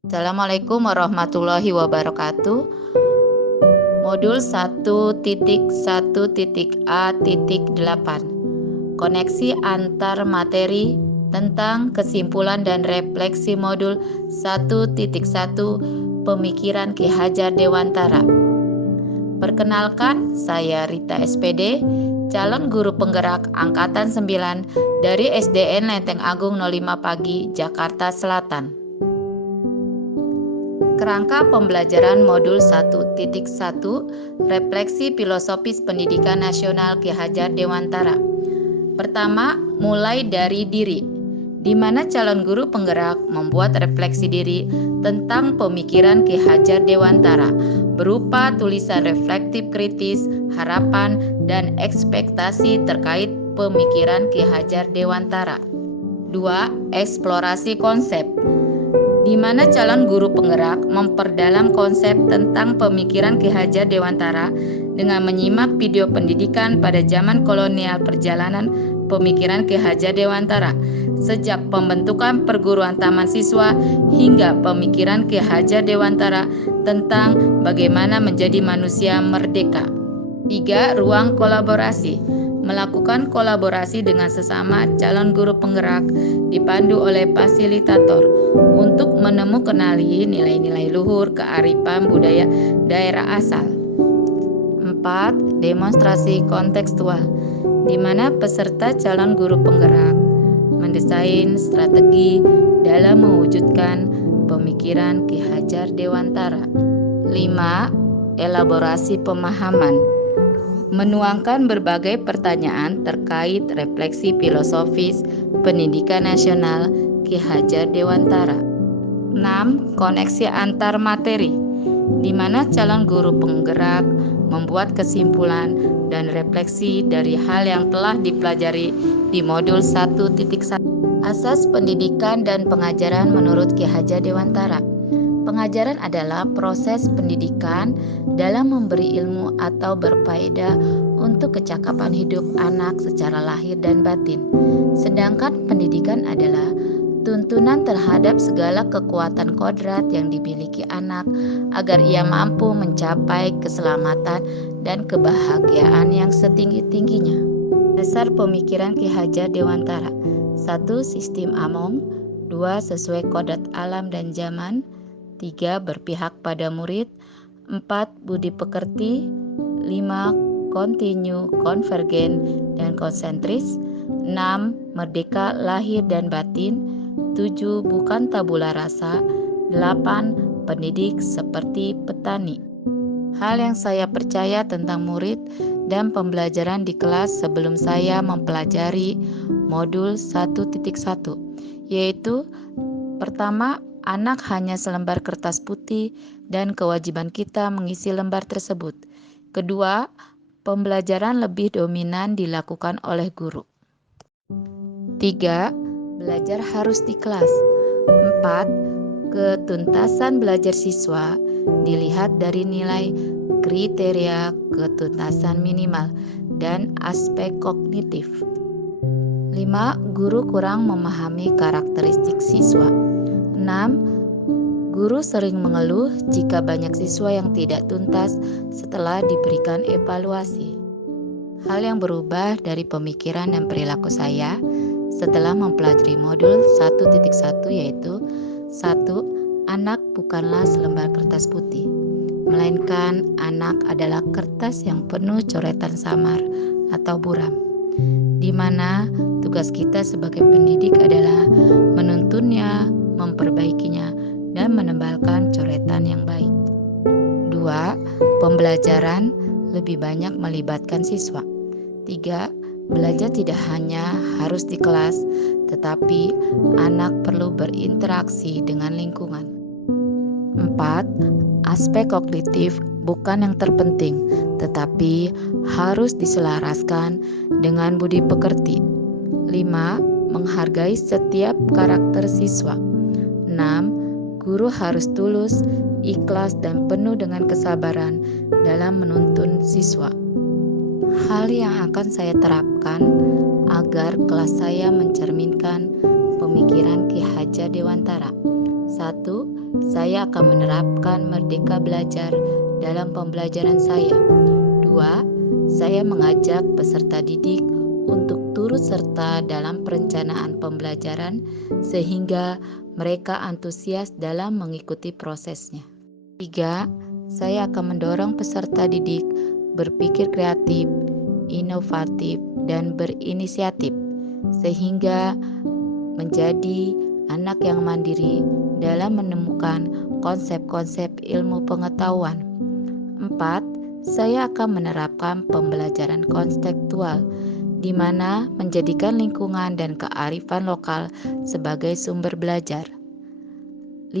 Assalamualaikum warahmatullahi wabarakatuh. Modul 1.1.A.8. Koneksi antar materi tentang kesimpulan dan refleksi modul 1.1 Pemikiran Ki Hajar Dewantara. Perkenalkan, saya Rita SPD, calon guru penggerak Angkatan 9 dari SDN Lenteng Agung 05 Pagi, Jakarta Selatan. Kerangka pembelajaran modul 1.1 Refleksi Filosofis Pendidikan Nasional Ki Hajar Dewantara. Pertama, mulai dari diri, di mana calon guru penggerak membuat refleksi diri tentang pemikiran Ki Hajar Dewantara berupa tulisan reflektif kritis, harapan, dan ekspektasi terkait pemikiran Ki Hajar Dewantara. 2. Eksplorasi konsep, di mana calon guru penggerak memperdalam konsep tentang pemikiran Ki Hajar Dewantara dengan menyimak video pendidikan pada zaman kolonial perjalanan pemikiran Ki Hajar Dewantara, sejak pembentukan perguruan taman siswa hingga pemikiran Ki Hajar Dewantara tentang bagaimana menjadi manusia merdeka. 3. Ruang kolaborasi, melakukan kolaborasi dengan sesama calon guru penggerak dipandu oleh fasilitator untuk mengenali nilai-nilai luhur kearifan budaya daerah asal. 4. Demonstrasi kontekstual, di mana peserta calon guru penggerak mendesain strategi dalam mewujudkan pemikiran Ki Hajar Dewantara. 5. Elaborasi pemahaman, menuangkan berbagai pertanyaan terkait refleksi filosofis pendidikan nasional Ki Hajar Dewantara. 6. Koneksi antar materi, di mana calon guru penggerak membuat kesimpulan dan refleksi dari hal yang telah dipelajari di modul 1.1. Asas pendidikan dan pengajaran menurut Ki Hajar Dewantara. Pengajaran adalah proses pendidikan dalam memberi ilmu atau berfaedah untuk kecakapan hidup anak secara lahir dan batin. Sedangkan pendidikan adalah tuntunan terhadap segala kekuatan kodrat yang dimiliki anak agar ia mampu mencapai keselamatan dan kebahagiaan yang setinggi-tingginya. Dasar pemikiran Ki Hajar Dewantara. 1. Sistem Among. 2. Sesuai kodrat alam dan zaman. 3. Berpihak pada murid. 4. Budi pekerti. 5. Kontinu, konvergen, dan konsentris. 6. Merdeka lahir dan batin. 7. Bukan tabula rasa. 8. Pendidik seperti petani. Hal yang saya percaya tentang murid dan pembelajaran di kelas sebelum saya mempelajari modul 1.1, yaitu pertama, anak hanya selembar kertas putih dan kewajiban kita mengisi lembar tersebut. Kedua, pembelajaran lebih dominan dilakukan oleh guru. 3. Belajar harus di kelas. 4. Ketuntasan belajar siswa dilihat dari nilai kriteria ketuntasan minimal dan aspek kognitif. 5. Guru kurang memahami karakteristik siswa. 6. Guru sering mengeluh jika banyak siswa yang tidak tuntas setelah diberikan evaluasi. Hal yang berubah dari pemikiran dan perilaku saya setelah mempelajari modul 1.1 yaitu 1. Anak bukanlah selembar kertas putih, melainkan anak adalah kertas yang penuh coretan samar atau buram, di mana tugas kita sebagai pendidik adalah menuntunnya, memperbaikinya, dan menebalkan coretan yang baik. 2. Pembelajaran lebih banyak melibatkan siswa. 3. Belajar tidak hanya harus di kelas, tetapi anak perlu berinteraksi dengan lingkungan. 4. Aspek kognitif bukan yang terpenting, tetapi harus diselaraskan dengan budi pekerti. 5. Menghargai setiap karakter siswa. 6. Guru harus tulus, ikhlas, dan penuh dengan kesabaran dalam menuntun siswa. Hal yang akan saya terapkan agar kelas saya mencerminkan pemikiran Ki Hajar Dewantara. 1. saya akan menerapkan merdeka belajar dalam pembelajaran saya. 2. Saya mengajak peserta didik untuk turut serta dalam perencanaan pembelajaran sehingga mereka antusias dalam mengikuti prosesnya. 3. Saya akan mendorong peserta didik berpikir kreatif, inovatif, dan berinisiatif sehingga menjadi anak yang mandiri dalam menemukan konsep-konsep ilmu pengetahuan. 4. Saya akan menerapkan pembelajaran konstekstual, di mana menjadikan lingkungan dan kearifan lokal sebagai sumber belajar. 5.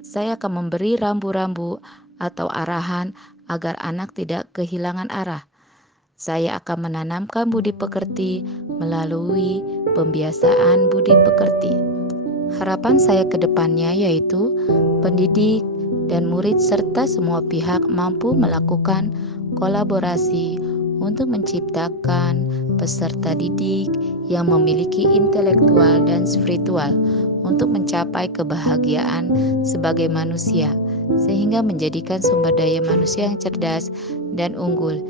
Saya akan memberi rambu-rambu atau arahan agar anak tidak kehilangan arah. Saya akan menanamkan budi pekerti melalui pembiasaan budi pekerti. Harapan saya ke depannya yaitu pendidik dan murid serta semua pihak mampu melakukan kolaborasi untuk menciptakan peserta didik yang memiliki intelektual dan spiritual untuk mencapai kebahagiaan sebagai manusia, sehingga menjadikan sumber daya manusia yang cerdas dan unggul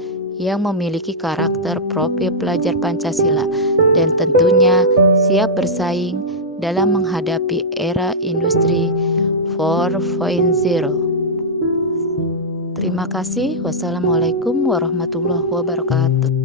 yang memiliki karakter profil pelajar Pancasila dan tentunya siap bersaing dalam menghadapi era industri 4.0. Terima kasih. Wassalamualaikum warahmatullahi wabarakatuh.